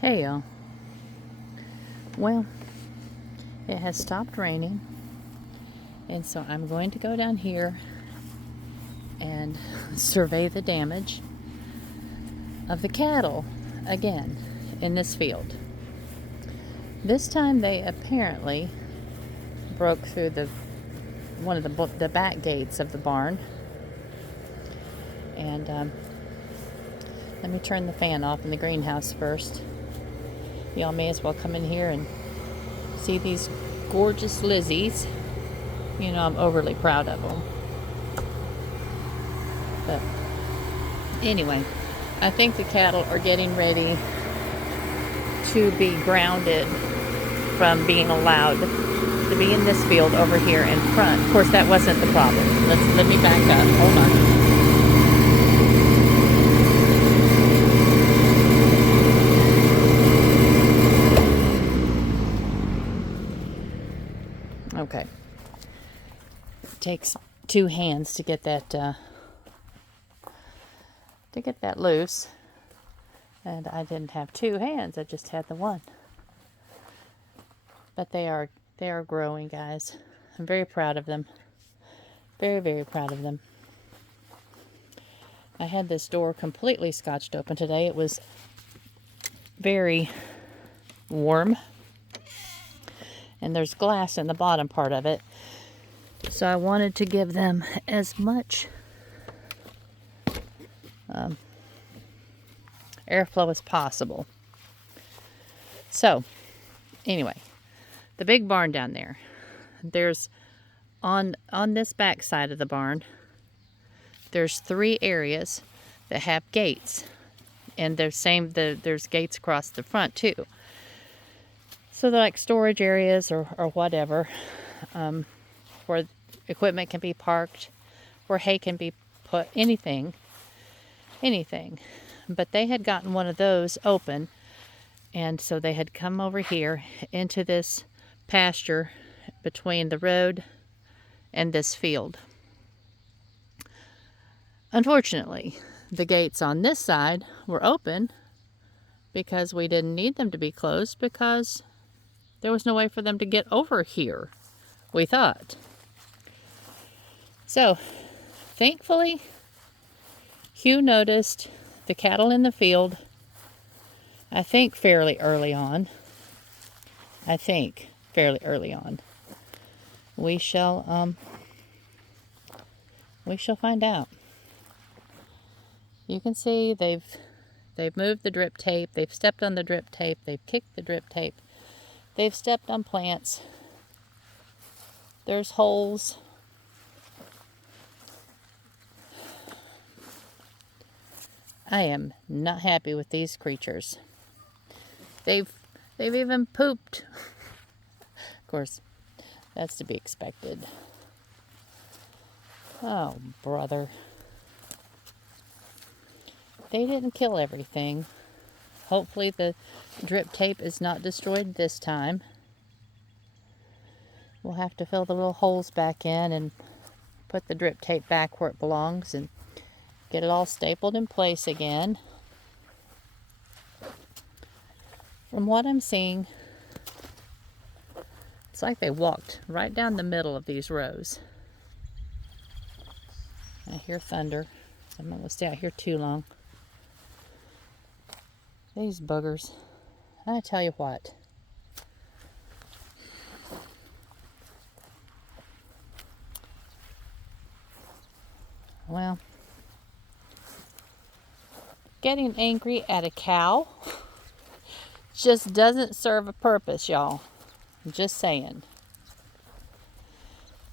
Hey y'all. Well, it has stopped raining, and so I'm going to go down here and survey the damage of the cattle again in this field. This time they apparently broke through one of the back gates of the barn, and let me turn the fan off in the greenhouse first. Y'all may as well come in here and see these gorgeous Lizzies. You know, I'm overly proud of them. But anyway, I think the cattle are getting ready to be grounded from being allowed to be in this field over here in front. Of course, that wasn't the problem. Let me back up. Hold on. Okay. It takes two hands to get that loose. And I didn't have two hands, I just had the one. But they are growing, guys. I'm very proud of them. Very, very proud of them. I had this door completely scotched open today. It was very warm. And there's glass in the bottom part of it. So I wanted to give them as much airflow as possible. So, anyway, the big barn down there's on this back side of the barn, there's 3 areas that have gates, and there's gates across the front too. So they're like storage areas or whatever, where equipment can be parked, where hay can be put, anything. But they had gotten one of those open, and so they had come over here into this pasture between the road and this field. Unfortunately, the gates on this side were open because we didn't need them to be closed because there was no way for them to get over here, we thought. So, thankfully, Hugh noticed the cattle in the field, I think fairly early on. We shall find out. You can see they've moved the drip tape, they've stepped on the drip tape, they've kicked the drip tape, they've stepped on plants. There's holes. I am not happy with these creatures. They've even pooped. Of course, that's to be expected. Oh, brother. They didn't kill everything. Hopefully the drip tape is not destroyed this time. We'll have to fill the little holes back in and put the drip tape back where it belongs and get it all stapled in place again. From what I'm seeing, it's like they walked right down the middle of these rows. I hear thunder. I'm not going to stay out here too long. These buggers. I tell you what. Well, getting angry at a cow just doesn't serve a purpose, y'all. I'm just saying.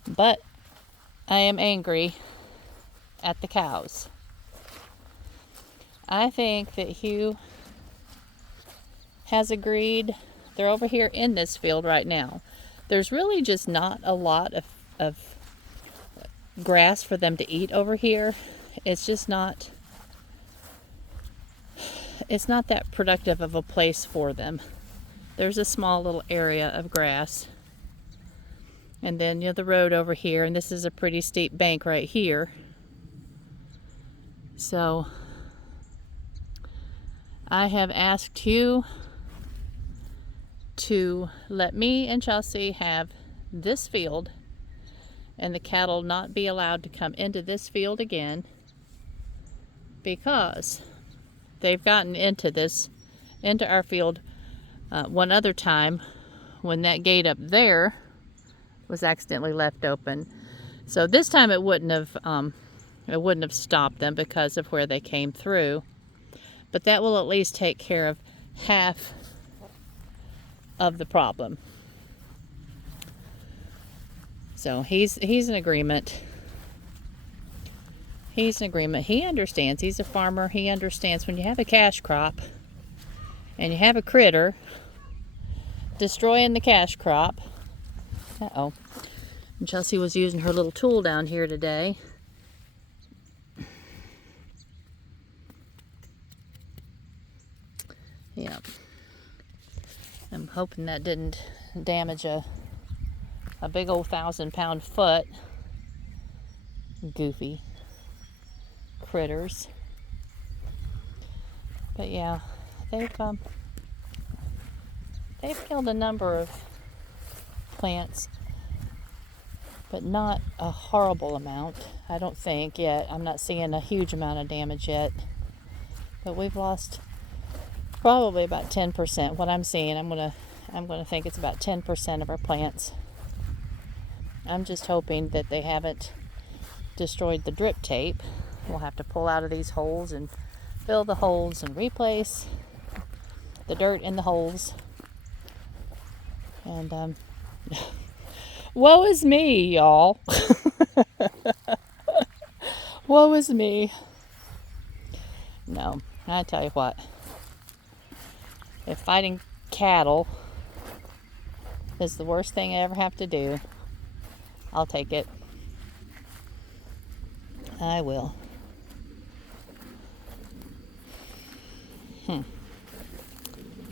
But I am angry at the cows. I think that Hugh has agreed. They're over here in this field right now. There's really just not a lot of grass for them to eat over here. It's just not that productive of a place for them. There's a small little area of grass, and then the road over here, and this is a pretty steep bank right here. So I have asked Hugh to let me and Chelsea have this field and the cattle not be allowed to come into this field again, because they've gotten into our field one other time when that gate up there was accidentally left open. So this time it wouldn't have stopped them because of where they came through, but that will at least take care of half of the problem. So he's in agreement. He's in agreement. He understands. He's a farmer. He understands when you have a cash crop and you have a critter destroying the cash crop. Uh-oh. And Chelsea was using her little tool down here today. Yeah. I'm hoping that didn't damage a big old 1,000-pound foot. Goofy critters. But yeah, they've killed a number of plants, but not a horrible amount, I don't think yet. I'm not seeing a huge amount of damage yet, but we've lost probably about 10%. What I'm seeing, I'm gonna think it's about 10% of our plants. I'm just hoping that they haven't destroyed the drip tape. We'll have to pull out of these holes and fill the holes and replace the dirt in the holes. And woe is me, y'all. Woe is me. No, I tell you what. If fighting cattle is the worst thing I ever have to do, I'll take it. I will.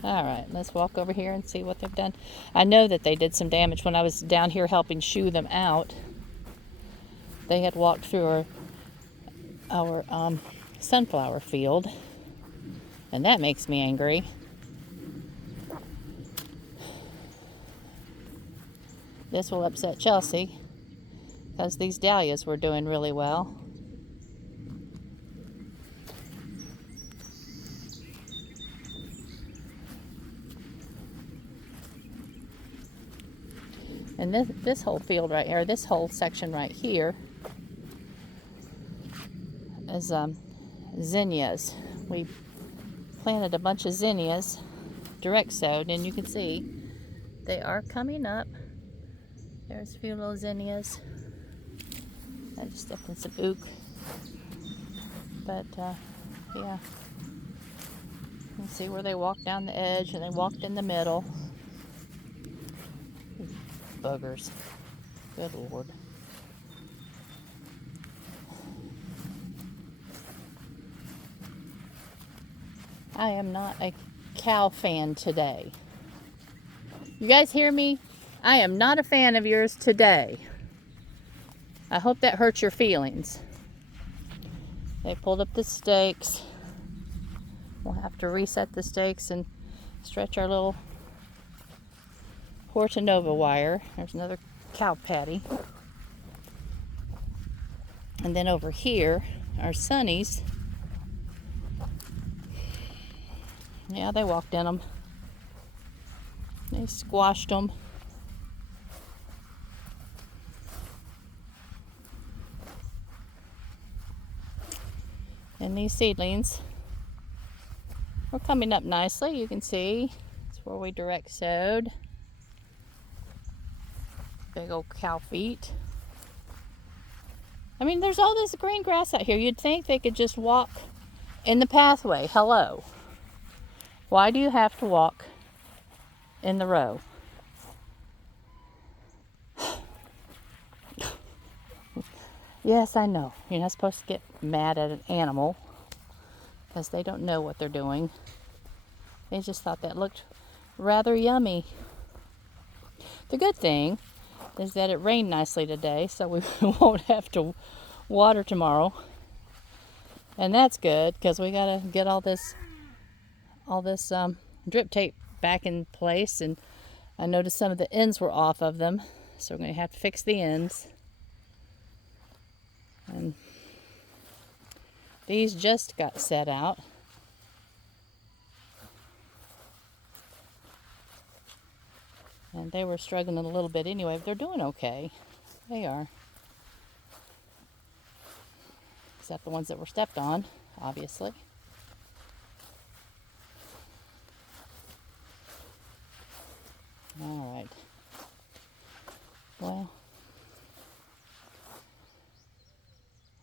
All right, let's walk over here and see what they've done. I know that they did some damage when I was down here helping shoo them out. They had walked through our sunflower field, and that makes me angry. This will upset Chelsea because these dahlias were doing really well. And this whole field right here, this whole section right here is zinnias. We planted a bunch of zinnias, direct sowed, and you can see they are coming up. There's a few little zinnias. I just stepped in some ook. But yeah, you can see where they walked down the edge and they walked in the middle. Buggers. Good Lord. I am not a cow fan today. You guys hear me? I am not a fan of yours today. I hope that hurts your feelings. They pulled up the stakes. We'll have to reset the stakes and stretch our little Hortonova wire. There's another cow patty. And then over here, our sunnies. Yeah, they walked in them. They squashed them. And these seedlings were coming up nicely. You can see it's where we direct sowed. Big old cow feet. I mean, there's all this green grass out here. You'd think they could just walk in the pathway. Hello. Why do you have to walk in the row? Yes, I know. You're not supposed to get mad at an animal because they don't know what they're doing. They just thought that looked rather yummy. The good thing is that it rained nicely today, so we won't have to water tomorrow. And that's good because we got to get all this drip tape back in place and I noticed some of the ends were off of them, so we're going to have to fix the ends. And these just got set out. And they were struggling a little bit anyway, but they're doing okay. They are. Except the ones that were stepped on, obviously. All right. Well,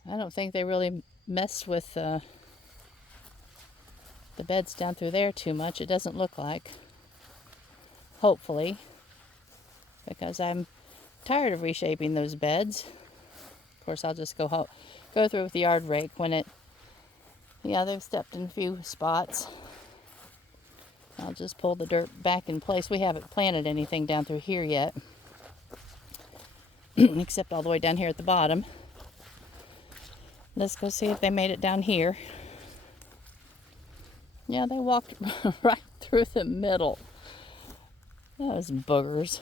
I don't think they really messed with the beds down through there too much. It doesn't look like. Hopefully. Because I'm tired of reshaping those beds. Of course, I'll just go through with the yard rake when it... Yeah, they've stepped in a few spots. I'll just pull the dirt back in place. We haven't planted anything down through here yet. Except all the way down here at the bottom. Let's go see if they made it down here. Yeah, they walked right through the middle. Those boogers.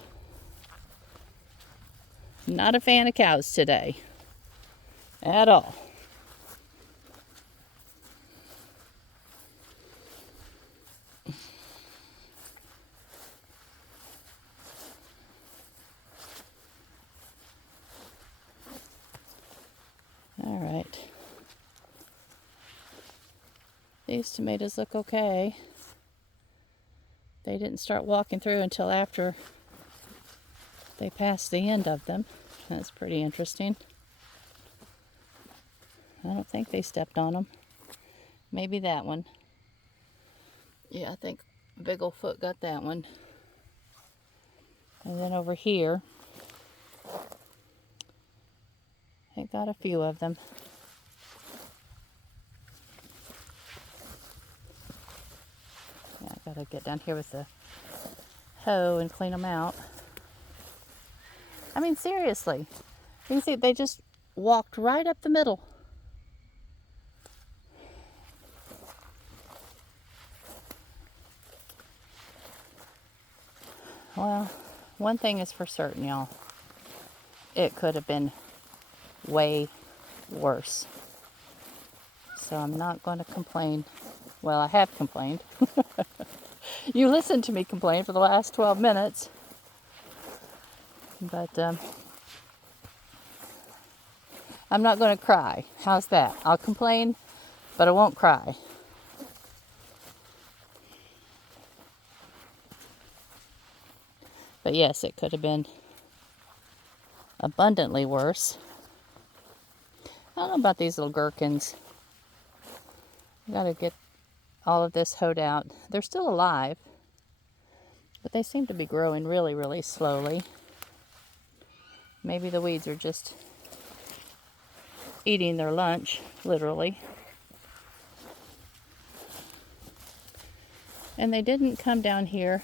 Not a fan of cows today. At all. All right. These tomatoes look okay. They didn't start walking through until after they passed the end of them. That's pretty interesting. I don't think they stepped on them. Maybe that one. Yeah, I think Big Ol' Foot got that one. And then over here, I got a few of them. Yeah, I gotta get down here with the hoe and clean them out. I mean, seriously. You can see they just walked right up the middle. Well, one thing is for certain, y'all. It could have been way worse. So I'm not going to complain. Well, I have complained. You listened to me complain for the last 12 minutes. But I'm not going to cry. How's that? I'll complain, but I won't cry. But yes, it could have been abundantly worse. I don't know about these little gherkins. I gotta get all of this hoed out. They're still alive, but they seem to be growing really, really slowly. Maybe the weeds are just eating their lunch, literally. And they didn't come down here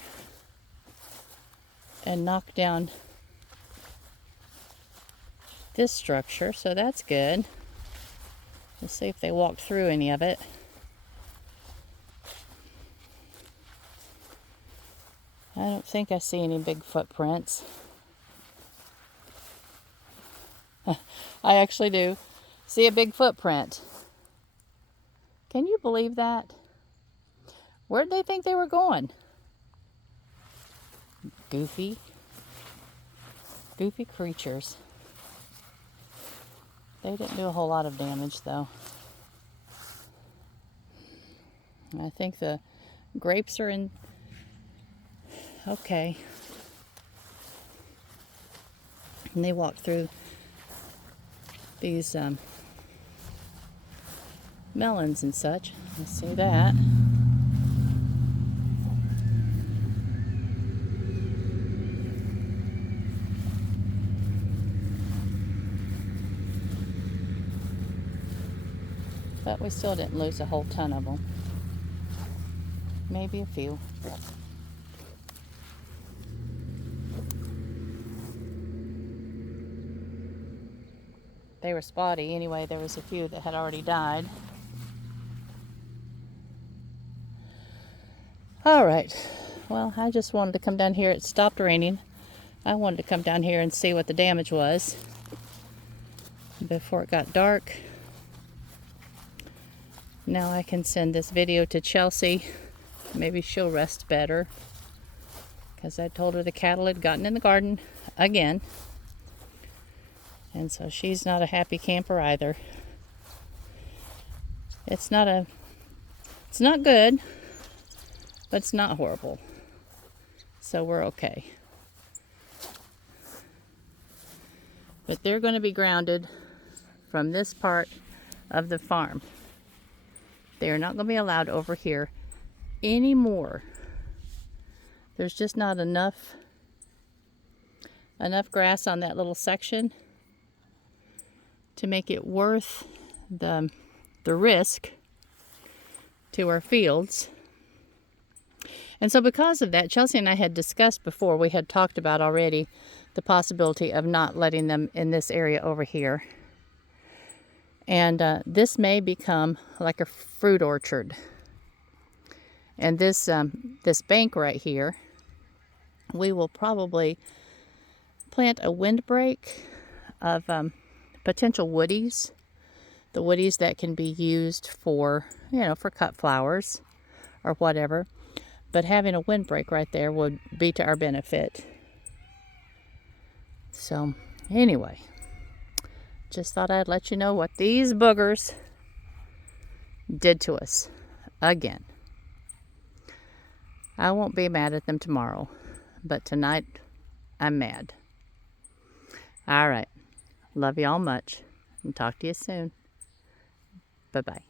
and knock down this structure, so that's good. Let's see if they walked through any of it. I don't think I see any big footprints. I actually do see a big footprint. Can you believe that? Where'd they think they were going? Goofy creatures. They didn't do a whole lot of damage, though. I think the grapes are in okay. And they walked through these melons and such. Let's see that. But we still didn't lose a whole ton of them. Maybe a few. They were spotty anyway. There was a few that had already died. All right. well, I just wanted to come down here. It stopped raining. I wanted to come down here and see what the damage was before it got dark. Now I can send this video to Chelsea. Maybe she'll rest better, because I told her the cattle had gotten in the garden again. And so she's not a happy camper either. It's not good, but it's not horrible. So we're okay. But they're going to be grounded from this part of the farm. They are not going to be allowed over here anymore. There's just not enough grass on that little section to make it worth the risk to our fields. And so because of that, Chelsea and I had discussed before, we had talked about already the possibility of not letting them in this area over here. And this may become like a fruit orchard. And this bank right here, we will probably plant a windbreak of potential woodies. The woodies that can be used for, for cut flowers or whatever. But having a windbreak right there would be to our benefit. So anyway, just thought I'd let you know what these boogers did to us again. I won't be mad at them tomorrow, but tonight I'm mad. All right. Love y'all much, and talk to you soon. Bye-bye.